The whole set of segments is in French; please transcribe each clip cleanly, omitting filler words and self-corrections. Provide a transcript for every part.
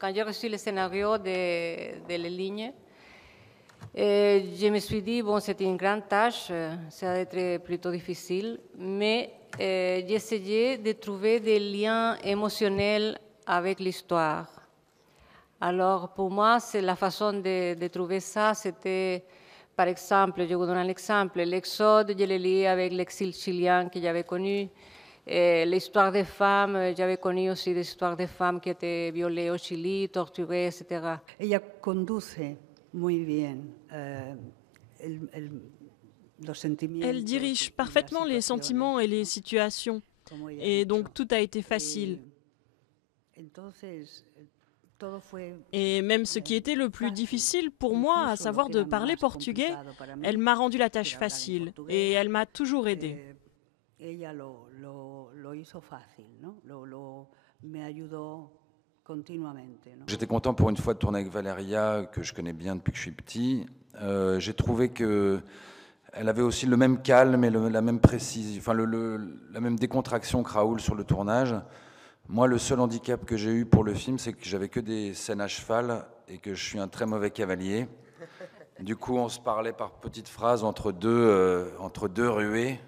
quand j'ai reçu le scénario de Les Lignes, je me suis dit, bon, c'est une grande tâche, ça va être plutôt difficile, mais j'ai essayé de trouver des liens émotionnels avec l'histoire. Alors, pour moi, c'est la façon de trouver ça, c'était, par exemple, je vous donne un exemple, l'Exode, je l'ai lié avec l'exil chilien que j'avais connu. L'histoire des femmes, j'avais connu aussi des histoires de femmes qui étaient violées au Chili, torturées, etc. Ella conduce muy bien los sentimientos. Elle dirige parfaitement les sentiments et les situations, et donc tout a été facile. Et même ce qui était le plus difficile pour moi, à savoir de parler portugais, elle m'a rendu la tâche facile et elle m'a toujours aidée. Ella lo hizo fácil, ¿no? Me ayudó continuamente, ¿no? J'étais content pour une fois de tourner avec Valéria, que je connais bien depuis que je suis petit. J'ai trouvé qu'elle avait aussi le même calme et la même précision, enfin la même décontraction que Raoul sur le tournage. Moi, le seul handicap que j'ai eu pour le film, c'est que j'avais que des scènes à cheval et que je suis un très mauvais cavalier. Du coup, on se parlait par petites phrases entre deux ruées.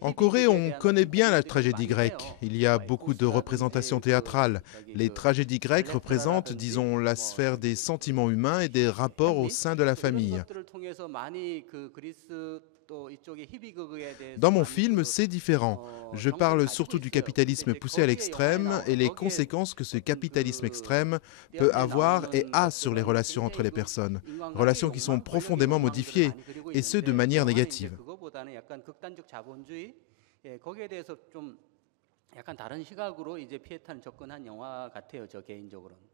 En Corée, on connaît bien la tragédie grecque. Il y a beaucoup de représentations théâtrales. Les tragédies grecques représentent, disons, la sphère des sentiments humains et des rapports au sein de la famille. Dans mon film, c'est différent. Je parle surtout du capitalisme poussé à l'extrême et les conséquences que ce capitalisme extrême peut avoir et a sur les relations entre les personnes. Relations qui sont profondément modifiées, et ce de manière négative. 약간 다른 시각으로 이제 피에타는 접근한 영화 같아요, 저 개인적으로는.